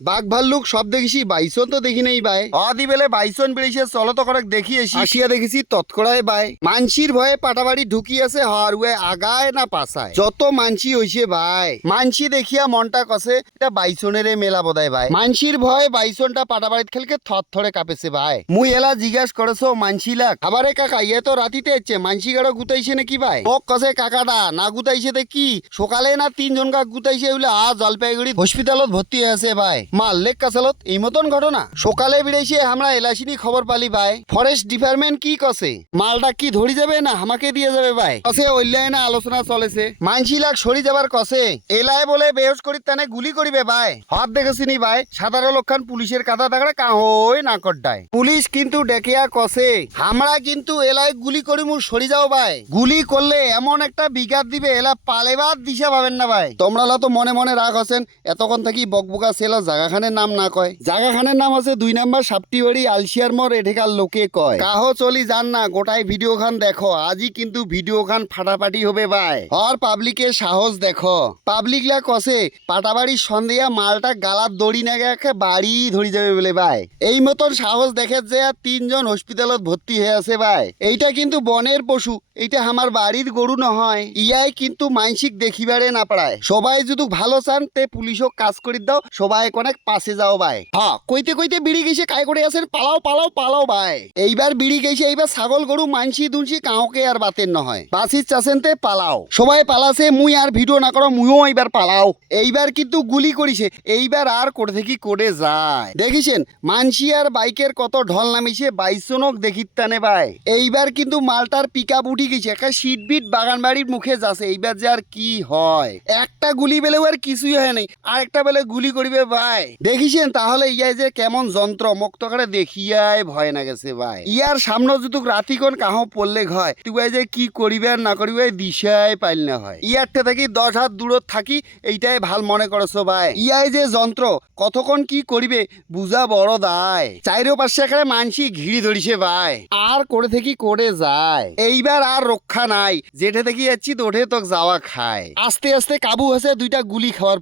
বাঘ ভাল্লুক সব দেখিছি, বাইসন তো দেখি নেই ভাই। অদি বেলে বাইসন বেড়েছে, চলো তো করে দেখি এসি। আসিয়া দেখেছি তৎকড়ায় ভাই মানসির ভয়ে পাটাবাড়ি ঢুকি আছে, হরুয়ে আগায় না পাছায় যত মানসি হইছে ভাই। মানসি দেখিয়া মনটা কষে, এটা বাইসনের মেলা বোধায় ভাই। মানসির ভয়ে বাইসনটা পাটাবাড়িত খেলকে থর থরে কাঁপেছে ভাই। মুই এলা জিজ্ঞাস করেছো মানসি লাগ, আবারে কাকা ইয়ে তো রাতিতে এসছে, মানসি গাড়ো গুতাইছে নাকি ভাই? ওক কষে কাকাটা না গুতাইছে দে কি সকালে না 3 জন গা গুতাইছে বলে আজ জলপাইগুড়ি হসপিটালত ভর্তি হয়েছে ভাই। মাল্লেক কাছালত এই মতন ঘটনা সকালে বেড়েছে, আমরা এলাসিনি খবর পালি ভাই। ফরেস্ট ডিপার্টমেন্ট কি কছে, মালটা কি ধরি যাবে না আমাকে দিয়ে যাবে ভাই? কছে ওইলাই না আলোচনা চলেছে, মানসি লাগ সরি যাবার কছে এলাই বলে বেহস করি তানে গুলি করিবে ভাই। হাত দেখেছিনি ভাই, সাধারণ লোকখান পুলিশের কাদা থাকলে কাহই না কড্ডায়। পুলিশ কিন্তু ডেকেয়া কছে আমরা কিন্তু এলাই গুলি করি মু সরি যাও ভাই। গুলি করলে এমন একটা বিঘাত দিবে এলা পালেবার দিশা পাবেন না ভাই। তোমরা তো মনে মনে রাগ আছেন, এতক্ষণ থাকি বকবকা সেলা জাগাখানের নাম না কয়। জাগাখানের নাম আছে 2 নাম্বার সাপটিবাড়ি আলসিয়ার মোড়, এঠেকার লোকে কয়। কাহ চলি যান না, গোটাই ভিডিও খান দেখো, আজই কিন্তু ভিডিও খান ফাটাফাটি হবে ভাই। আর পাবলিকের সাহস দেখো, পাবলিক লা কসে পাটাবাড়ির সন্দেহা মালটা গালার দড়ি না গেছে বাড়ি ধরি যাবে বলে ভাই। এই মতন সাহস দেখে যে 3 জন হসপিটালত ভর্তি হয়ে আছে ভাই। এইটা কিন্তু বনের পশু, এইটা আমার বাড়ির গরু নহয়। ইয়াই কিন্তু মানসিক দেখিবারে না পারায়। সবাই যদি ভালো চান তে পুলিশও কাজ করে দাও, সবাই অনেক পাশে যাও ভাই। হ্যাঁ কইতে কইতে বিড়ি গেছে কাই করে আছেন, পালাও পালাও পালাও ভাই। এইবার বিড়ি গেছে, এইবার ছাগল গরু মানসি দুনসি কাউকে আর বাতের নহয়। বাসির চাষেন তে পালাও, সবাই পালাছে, মুই আর ভিডিও না করো, মুইও এইবার পালাও। এইবার কিন্তু গুলি করিছে, এইবার আর করে থেকে করে যায়। দেখিছেন মানসি আর বাইকের কত ঢল নামিছে, বাইসনক দেখিতানে ভাই। এইবার কিন্তু মালটার পিকআপ উঠি গেছে, একটা সিট বিট বাগান বাড়ির মুখে যাচ্ছে। এইবার যে আর কি হয়, একটা গুলি বেলেও আর কিছুই হয় নাই, আর একটা বেলে গুলি করিবে ভাই। দেখিছেন তাহলে ইয়াই যে কেমন যন্ত্র মুক্ত করে দেখিয়াই ভয় না গেছে ভাই। ইয়ার সামনে যদি রাতিকন কাহ পড়লে হয় তুই যে কি করিবে আর না করিবে দিশাই পাইল না হয়। ইয়ারটা থাকি 10 হাত দূরত থাকি এইটাই ভাল মনে করেছো ভাই। ইয়াই যে যন্ত্র কতক্ষণ কি করিবে বুঝা বড় দায়। চাইরো পাশে এখানে মানসি ঘিরি ধরিছে ভাই, আর করে থেকে করে যায়। এইবার আর রক্ষা নাই, যেঠে থেকে যাচ্ছি তোঠে তোক যাওয়া খায়। আস্তে আস্তে কাবু হয়েছে 2টা গুলি খাওয়ার